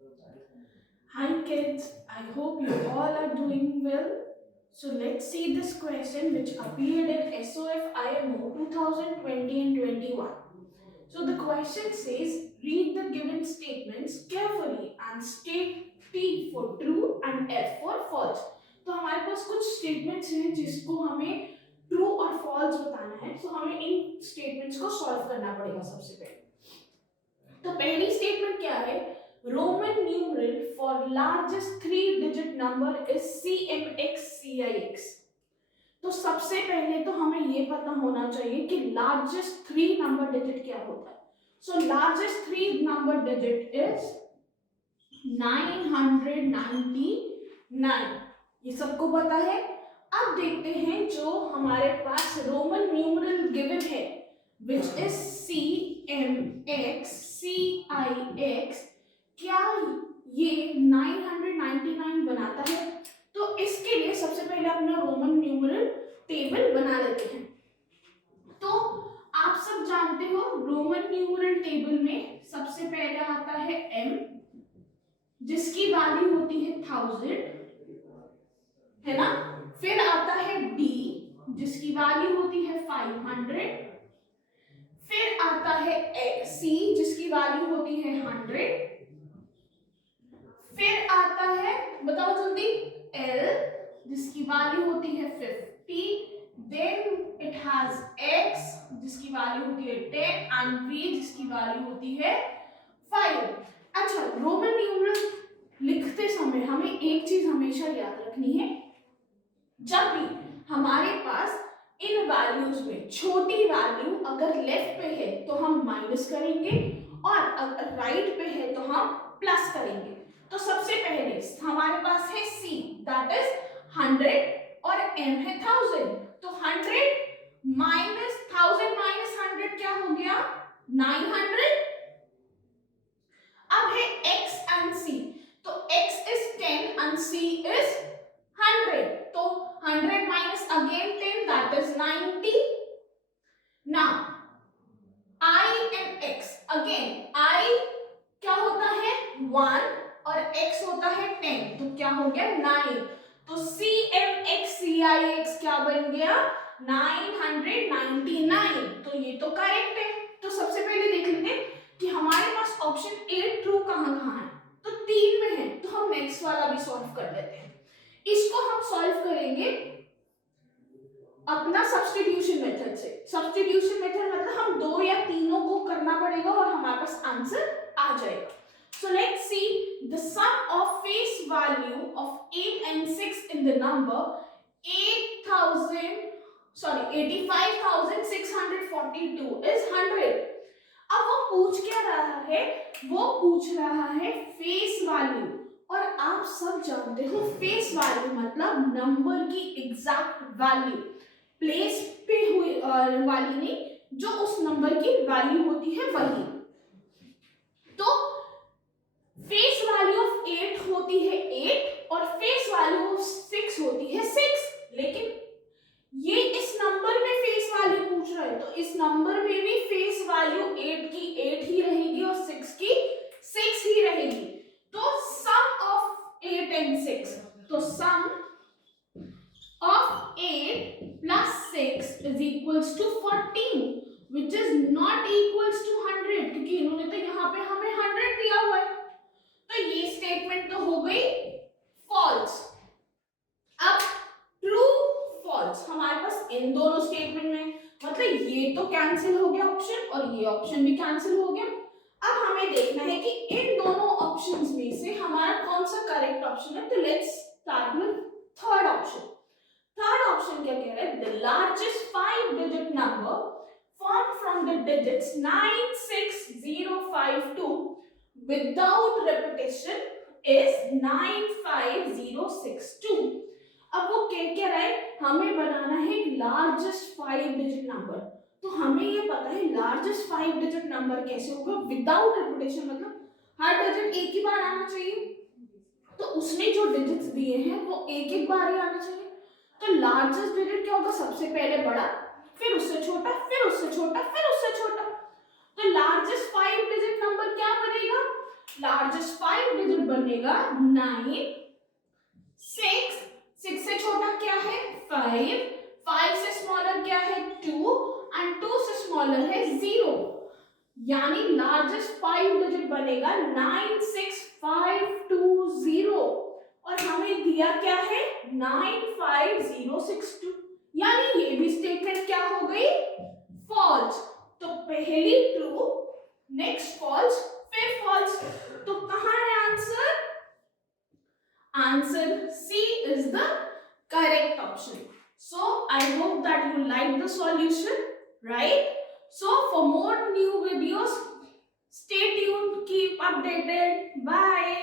Hi kids, I hope you all are doing well. So let's see this question which appeared in SOF IMO 2020 and 21. So the question says read the given statements carefully and state T for true and F for false. तो हमारे पास कुछ statements हैं जिसको हमें true और false बताना है. तो हमें इन statements को solve करना पड़ेगा सबसे पहले. तो पहली स्टेटमेंट क्या है? Roman numeral for largest 3 digit number is CMX CIX. तो सबसे पहले तो हमें ये पता होना चाहिए कि लार्जेस्ट 3 नंबर डिजिट क्या होता है. So largest 3 number digit is 999. ये सबको पता है. अब देखते हैं जो हमारे पास रोमन न्यूमरल गिवन है which is CMX CIX. क्या ये 999 बनाता है? तो इसके लिए सबसे पहले अपना रोमन न्यूमरल टेबल बना लेते हैं. तो आप सब जानते हो रोमन न्यूमरल टेबल में सबसे पहले आता है M जिसकी वैल्यू होती है 1000, है ना. फिर आता है D जिसकी वैल्यू होती है 500. फिर आता है C जिसकी वैल्यू होती है 100. फिर आता है, बताओ जल्दी, L जिसकी वैल्यू होती है 50. देन इट हैज X जिसकी वैल्यू होती है 10 एंड V जिसकी वैल्यू होती है 5. अच्छा, रोमन न्यूमरल लिखते समय हमें एक चीज हमेशा याद रखनी है. जब भी हमारे पास इन वैल्यूज में छोटी वैल्यू अगर लेफ्ट पे है तो हम माइनस करेंगे और अगर राइट पे है तो हम प्लस करेंगे. तो सबसे पहले हमारे पास है C दैट इज 100 और M है 1000. तो 100 माइनस 1000 माइनस 100 क्या हो गया? 900. अब है X एंड C. तो X is 10 and C is 100. तो 100 minus again 10 that is 90. Now I and X. Again I क्या होता है 1 और X होता है 10. तो क्या हो गया 9. तो CMXCIX क्या बन गया 999. तो ये तो करेक्ट है. तो सबसे पहले देख लेते हैं कि हमारे पास ऑप्शन ए ट्रू कहां है. तो 3 में है. तो हम नेक्स्ट वाला भी सॉल्व कर लेते हैं. इसको हम सॉल्व करेंगे अपना सब्स्टिट्यूशन मेथड से. सब्स्टिट्यूशन मेथड मतलब हम दो या तीनों को करना पड़ेगा और हमारे पास आंसर आ जाएगा. So let's see the sum of face value of 8 and 6 in the number 85,642 is 100. अब वो पूछ क्या रहा है? वो पूछ रहा है फेस वैल्यू. और आप सब जानते हो फेस वैल्यू मतलब नंबर की एग्जैक्ट वैल्यू. प्लेस पे हुई वाली नहीं, जो उस नंबर की वैल्यू होती है वही. तो फेस वैल्यू ऑफ 8 होती है 8 और फेस वैल्यू ऑफ 6 होती है 6. लेकिन ये इस नंबर में फेस वैल्यू पूछ रहा है तो इस नंबर में भी फेस वैल्यू 8 की 8 ही रहेगी और 6 की 6 ही रहेगी. तो सम ऑफ 8 and 6. तो सम of 8 plus 6 is equals to 14 which is not equals to 100 क्योंकि इन्होंने तो यहाँ पे हमें 100 दिया हुआ है. तो ये स्टेटमेंट तो हो गई फॉल्स. अब ट्रू फॉल्स हमारे पास इन दोनों स्टेटमेंट में मतलब ये तो कैंसिल हो गया ऑप्शन और ये ऑप्शन भी कैंसिल हो गया. अब हमें देखना है कि इन दोनों ऑप्शंस में से हमारा कौन सा करेक्ट ऑप्शन है. तो let's start with third option. Third option क्या कह रहा है? The largest 5 digit number formed from the digits 96052 without repetition is 95062. अब वो कह रहा है हमें बनाना है एक लार्जेस्ट 5 डिजिट नंबर. तो हमें ये पता है लार्जेस्ट 5 डिजिट नंबर कैसे होगा विदाउट रेपिटेशन मतलब हर डिजिट एक ही बार आना चाहिए. तो उसने जो डिजिट्स दिए हैं वो एक एक बार ही आना चाहिए. तो लार्जेस्ट डिजिट क्या होगा? सबसे पहले बड़ा, फिर उससे छोटा, फिर उससे छोटा, फिर उससे छोटा. तो लार्जेस्ट 5 डिजिट नंबर क्या बनेगा? लार्जेस्ट 5 डिजिट बनेगा 9, 6, 6 से छोटा क्या है 5, 5 से स्मॉलर क्या है 2 एंड 2 से स्मॉलर है 0। यानी लार्जेस्ट 5 डिजिट बनेगा 96520 और हमें दिया क्या है 95062। यानी ये भी स्टेटमेंट क्या हो गई फॉल्स। तो पहली ट्रू, नेक्स्ट फॉल्स, फिर फॉल्स। तो कहां है answer? Answer C is the correct option. So I hope that you like the solution, right? So for more new videos, stay tuned, keep updated. Bye.